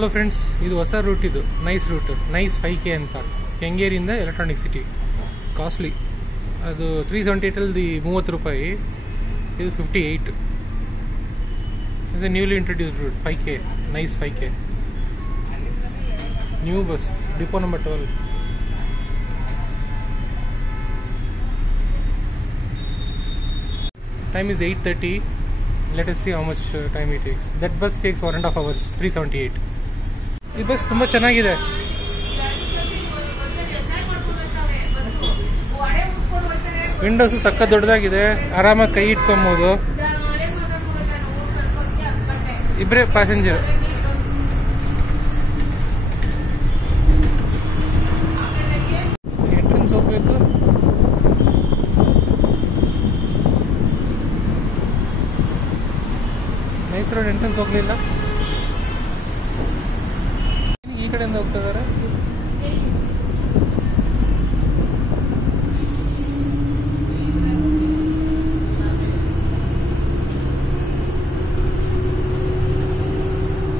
Hello friends, ಇದು ಹೊಸ root, ಇದು ನೈಸ್ ರೂಟ್, ನೈಸ್ 5K ಅಂತ. ಕೆಂಗೇರಿಯಿಂದ ಎಲೆಕ್ಟ್ರಾನಿಕ್ ಸಿಟಿ. ಕಾಸ್ಟ್ಲಿ ಅದು 378 30 ರೂಪಾಯಿ, ಇದು 58. It's a newly introduced route 5K, nice 5K. New bus, depot number 12. Time is 8:30. Let us see how much time it takes. That bus takes 1.5 hours, 378. ಈ bus ತುಂಬ ಚೆನ್ನಾಗಿದೆ. Windows ಸಕ್ಕ ದೊಡ್ಡದಾಗಿದೆ, ಆರಾಮಾಗಿ ಕೈ ಇಟ್ಕೊಬೋದು. ಇಬ್ಬರೇ ಪ್ಯಾಸೆಂಜರ್. ಎಂಟ್ರೆನ್ಸ್ ಹೋಗ್ಬೇಕು. ನೈಸ್ ರೋಡ್ ಎಂಟ್ರೆನ್ಸ್ ಹೋಗ್ಲಿಲ್ಲ, ಈ ಕಡೆಯಿಂದ ಹೋಗ್ತಾ ಇದಾರೆ.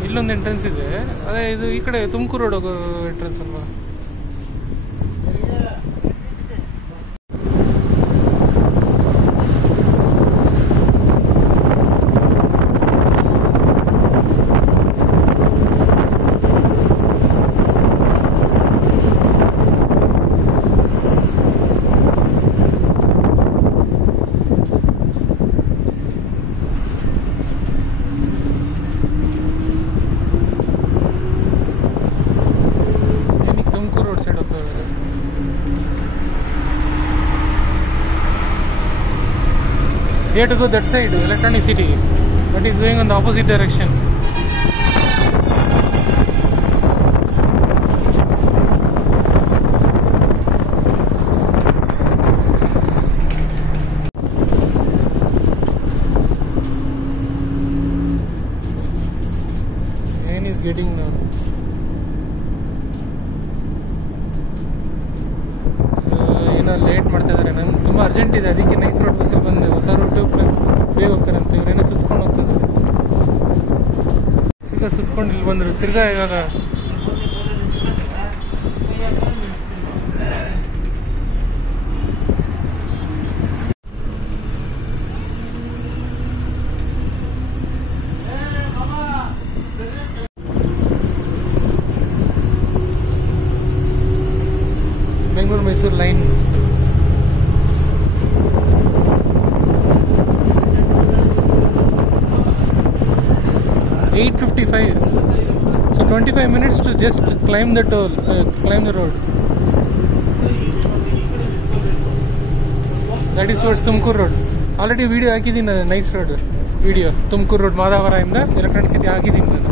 ಇಲ್ಲೊಂದು ಎಂಟ್ರೆನ್ಸ್ ಇದೆ, ಅದೇ ಇದು ಈ ಕಡೆ ತುಮಕೂರು ರೋಡ್ ಹೋಗೋ ಎಂಟ್ರೆನ್ಸ್ ಅಲ್ವಾ. We have to go that side, Electronic City. That is going on the opposite direction. Rain is getting now. ಏನೋ ಲೇಟ್ ಮಾಡ್ತಾ ಇದ್ದಾರೆ. ನಂಗೆ ತುಂಬ ಅರ್ಜೆಂಟ್ ಇದೆ, ಅದಕ್ಕೆ ನೈಸ್ ರೋಡ್ ಬಸ್ಸಿಗೆ ಬಂದೆ. ಹೊಸ ರೂಟು ಪ್ಲಸ್ ಬೇಗ ಹೋಗ್ತಾರಂತೆ. ಇವರೇನೋ ಸುತ್ಕೊಂಡು ಹೋಗ್ತಾರೆ. ಈಗ ಸುತ್ಕೊಂಡು ಇಲ್ಲಿ ಬಂದರು. ತಿರ್ಗಾ ಇವಾಗ Bengaluru Mysuru line. $8.55. So 25 minutes to just climb the toll, climb the road. That is towards Tumkur Road. Already video ಹಾಕಿದ್ದೀನಿ, nice road video. Tumakuru road Madavara ಇಂದ ಎಲೆಕ್ಟ್ರಾನಿಕ್ ಸಿಟಿ ಹಾಕಿದ್ದೀನಿ ನಾನು.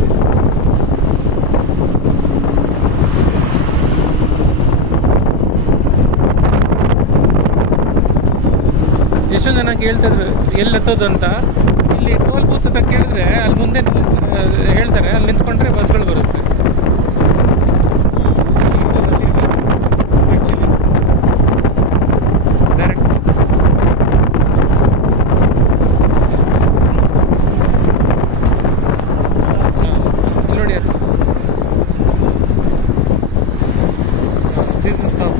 ಎಷ್ಟೋ ಜನ ಕೇಳ್ತಿದ್ರು ಎಲ್ಲಿ ಹತ್ತೋದು ಅಂತ. ಇಲ್ಲಿ ಟೋಲ್ ಬೂತ್ ಅಂತ ಕೇಳಿದ್ರೆ ಅಲ್ಲಿ ಮುಂದೆ ಹೇಳ್ತಾರೆ, ಅಲ್ಲಿ ನಿಂತ್ಕೊಂಡ್ರೆ ಬಸ್ಗಳು ಬರುತ್ತೆ. ಡೈರೆಕ್ಟ್ ನೋಡಿ, ಅದು ದಿಸ್ ಸ್ಟಾಪ್.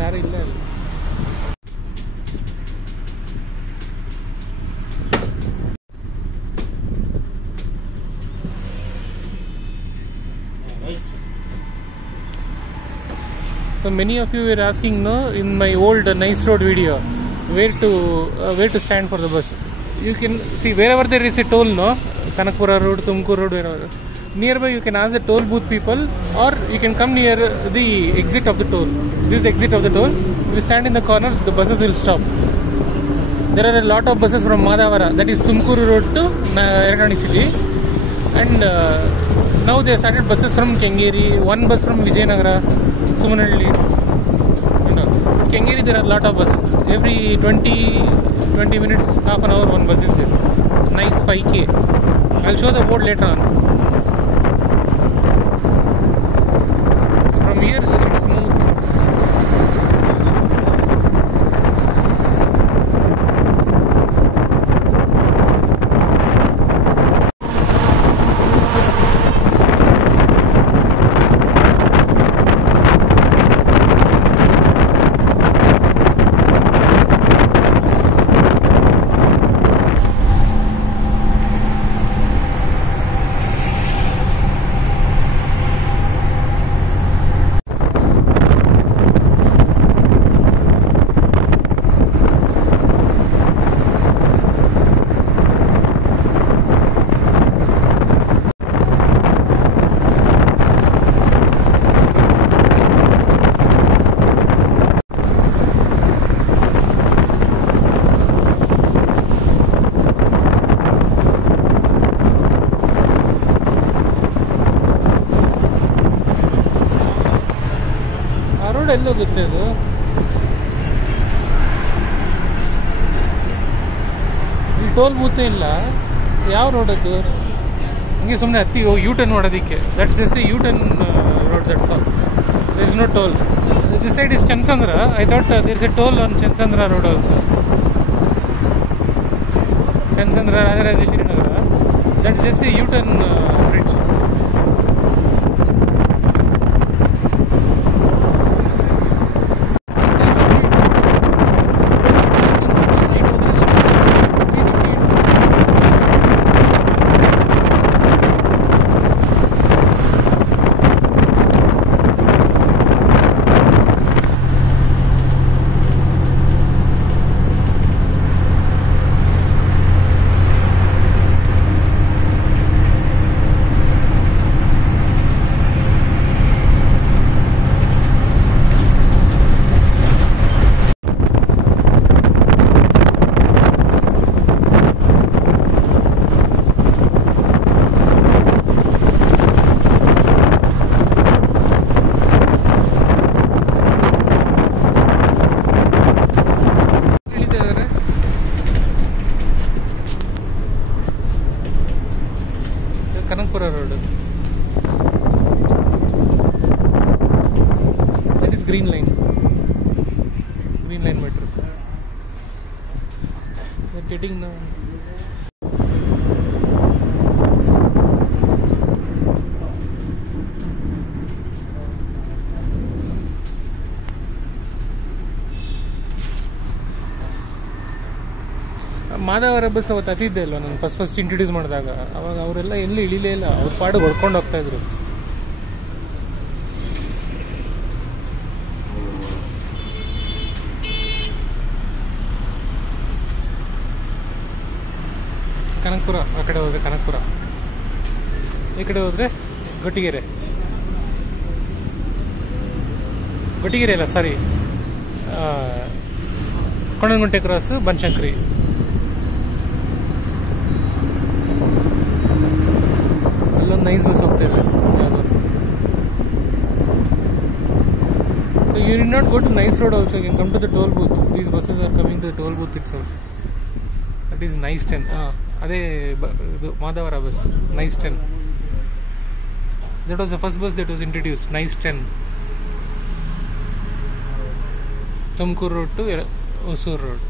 ಯಾರು ಇಲ್ಲ ಅಲ್ಲಿ. So many of you were asking, no, in my old nice road video, where to stand for the bus. You can see wherever there is a toll, no, Kanakpura Road, Tumkur Road, wherever nearby, you can ask the toll booth people, or you can come near the exit of the toll. This is the exit of the toll. If you stand in the corner, the buses will stop. There are a lot of buses from Madhavara, that is Tumkuru Road to Electronic City, and now they started buses from Kengeri, one bus from Vijayanagara, Sumanalli. But Kengeri, there are a lot of buses. Every 20 minutes, half an hour, one bus is there. Nice 5K. I'll show the board later on. So from here it's smooth. ಎಲ್ಲೋಗುತ್ತೆ ಅದು? ಇಲ್ಲಿ toll ಬೂತೇ ಇಲ್ಲ. ಯಾವ road ಅದು? ಹಂಗೆ ಸುಮ್ಮನೆ ಹತ್ತಿ U turn ಮಾಡೋದಕ್ಕೆ. That's just U turn road, that's all. There is no toll. This side is Chansandra. I thought there is a toll on Chansandra road also. Chansandra Rajarajeshwari Nagar. That's just a U turn bridge. Kanakapura road. That is green line metro. Getting now. Madhavara bus ಅವತ್ತು ಹತ್ತಿದ್ದೆ ಅಲ್ವ ನಾನು first introduce ಮಾಡಿದಾಗ. ಅವಾಗ ಅವರೆಲ್ಲ ಎಲ್ಲಿ ಇಳಿಲೇ ಇಲ್ಲ, ಅವ್ರ ಪಾಡು ಹೊಡ್ಕೊಂಡು ಹೋಗ್ತಾ ಇದ್ರು. ಕನಕಪುರ ಆ ಕಡೆ ಹೋದ್ರೆ ಕನಕಪುರ, ಈ ಕಡೆ ಹೋದ್ರೆ ಗೊಟ್ಟಿಗೆರೆ ಅಲ್ಲ, ಸಾರಿ, ಕೊಂಡನಗುಂಟೆ ಕ್ರಾಸ್, ಬನಶಂಕರಿ. ಅಲ್ಲೊಂದು ನೈಸ್ ಬಸ್ ಹೋಗ್ತಾ ಇದೆ ಯಾವುದು. So you did not go to NICE road also, you can come to the toll booth. These buses are coming to the toll booth it's also. That is NICE 10. ಅದೇ ಇದು Madhavara bus, NICE 10. That was the first bus that was introduce, NICE 10. Tumakuru road to Hosur road.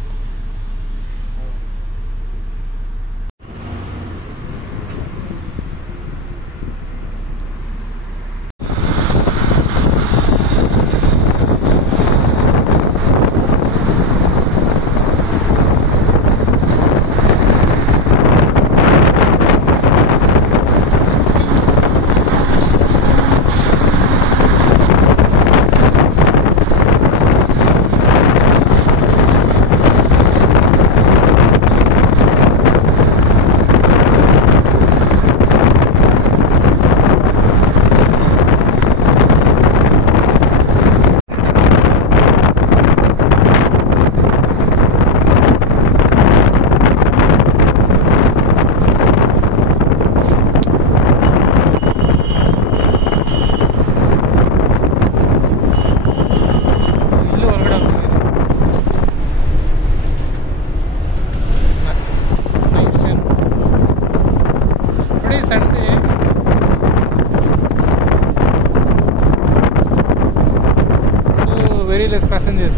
Very less passengers.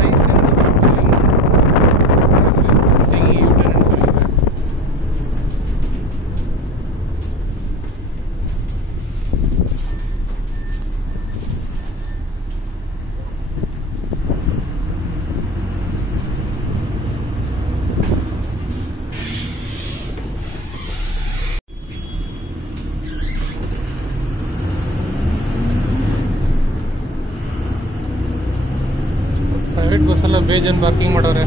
Nice taking U-turn and coming back. Private ಬಸ್ಸೆಲ್ಲ ಬೇಜನ್ parking ಮಾಡೋರೆ.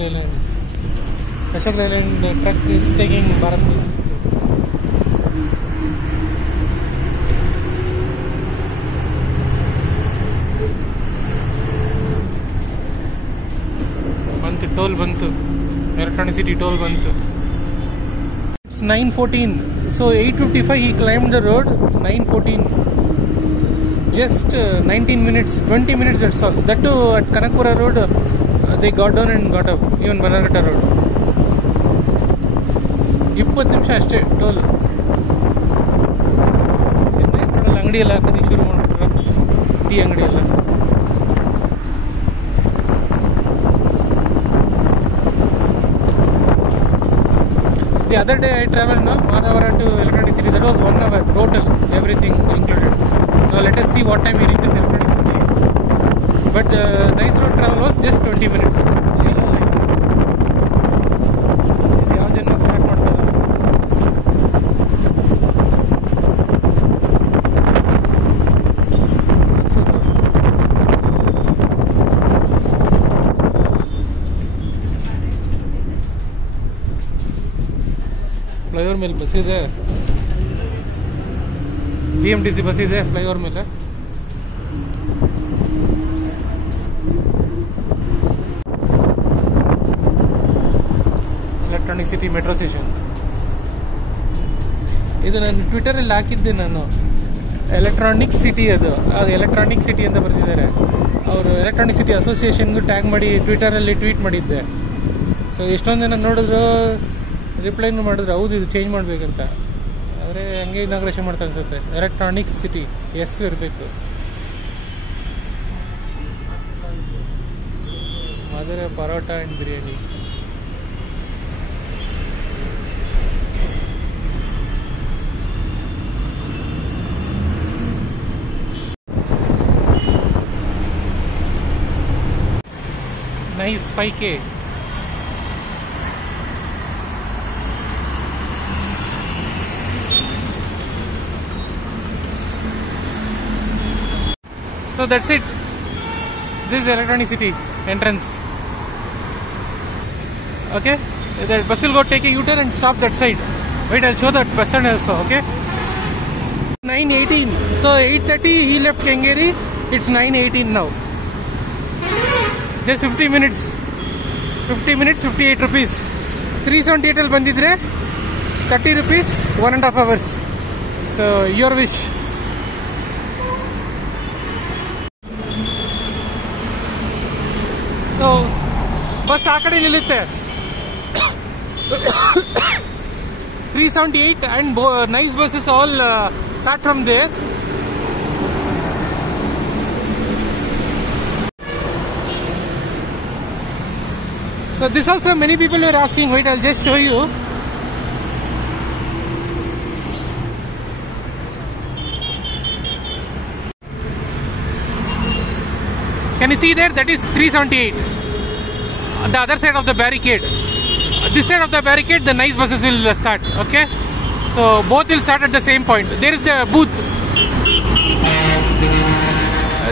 Leyland. Ashok Leyland truck is taking Bharat Goods. Bantu toll bantu. Electronic City toll bantu. It's 9:14. So 8:55 he climbed the road. 9:14. Just 19 minutes, 20 minutes, that's all. That too at Kanakpura road, they got down and got up. Even Banarghetta road. 20 ನಿಮಿಷ ಅಷ್ಟೇ toll. ಅಂಗಡಿ ಎಲ್ಲ ಹಾಕೋದಕ್ಕೆ ಶುರು ಮಾಡ್ಬಿಟ್ರ, tea ಅಂಗಡಿ ಎಲ್ಲ. The other day I traveled Madhavara to Electronic City. That was 1 hour total, everything included. Now let us see what time we reaches Electronic City. But the nice road travel was just 20 minutes. ಯಾವ ಜನ start ಮಾಡ್ತಾರೆ? Flyover ಮೇಲೆ bus ಇದೆ, BMTC bus ಇದೆ flyover ಮೇಲೆ. Electronic city metro station ಇದು ನಾನು ಟ್ವಿಟರಲ್ಲಿ ಹಾಕಿದ್ದೆ. ನಾನು ಎಲೆಕ್ಟ್ರಾನಿಕ್ ಸಿಟಿ, ಅದು ಎಲೆಕ್ಟ್ರಾನಿಕ್ ಸಿಟಿ ಅಂತ ಬರ್ತಿದ್ದಾರೆ. ಅವರು ಎಲೆಕ್ಟ್ರಾನಿಕ್ ಸಿಟಿ ಅಸೋಸಿಯೇಷನ್ಗೂ ಟ್ಯಾಗ್ ಮಾಡಿ ಟ್ವಿಟರಲ್ಲಿ ಟ್ವೀಟ್ ಮಾಡಿದ್ದೆ. ಸೊ ಎಷ್ಟೊಂದು ಜನ ನೋಡಿದ್ರು, ರಿಪ್ಲೈನು ಮಾಡಿದ್ರು, ಹೌದು ಇದು ಚೇಂಜ್ ಮಾಡಬೇಕಂತ. ಆದರೆ ಹಂಗೆ ಇನಾಗ್ರೇಷನ್ ಮಾಡ್ತಾ ಅನ್ಸುತ್ತೆ. ಎಲೆಕ್ಟ್ರಾನಿಕ್ ಸಿಟಿ ಎಸ್ ಇರಬೇಕು. Madurai parotta and biryani. NICE 5K. So that's it. This is Electronic City entrance. Okay, the bus will go take a U-turn and stop that side. Wait, I'll show that person also. Okay. 9:18. So 8:30 he left Kengeri. It's 9:18 now. Just 50 minutes. 50 minutes, 58 rupees. 378 al bandidre 30 rupees, 1.5 hours. So your wish. So bus ಆ ಕಡೆ ನಿಲ್ಲುತ್ತೆ. 378 and nice buses all start from there. So this also many people were asking. Wait, I'll just show you. Can you see there? That is 378. The other side of the barricade. This side of the barricade, the nice buses will start. Okay, so both will start at the same point. There is the booth.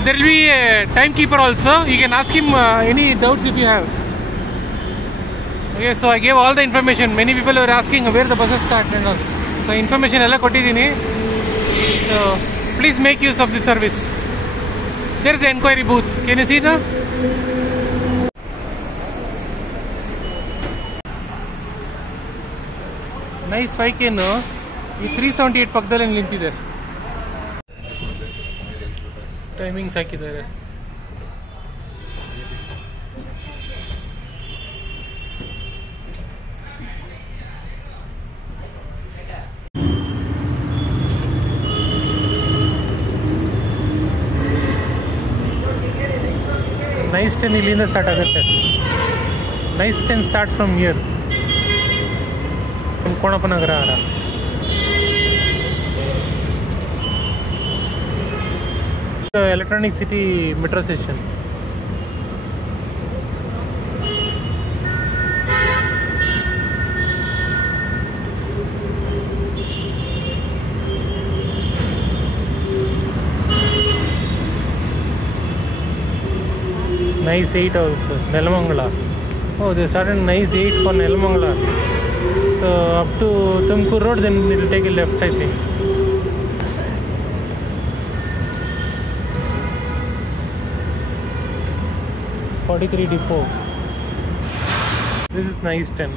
There will be a timekeeper also. You can ask him any doubts if you have. Okay, so I gave all the information. Many people were asking where the buses start and all. So information ella kottidini. So please make use of this service. There is an enquiry booth. Can you see that? Nice 5K no. ಈ 378 ಪಕ್ಕದಲ್ಲಿ ನಿಂತಿದೆ. Timings ಹಾಕಿದ್ದಾರೆ. Nice 10 ಇಲ್ಲಿಂದ start ಆಗುತ್ತೆ. NICE 10 starts from here. Konappana Agrahara. Electronic city metro station. Nice 8 also. Nelamangala. Oh, they started nice 8 for Nelamangala. So up to Tumkur Road, then it will take a left, I think. '43 depot. This is nice 10.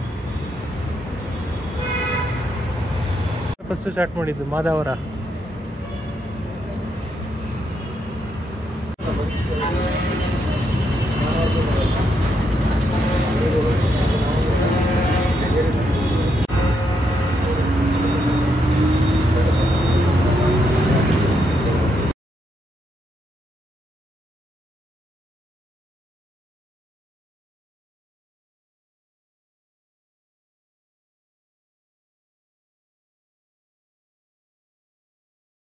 First start ಮಾಡಿದ್ದು ಮಾದಾವರ.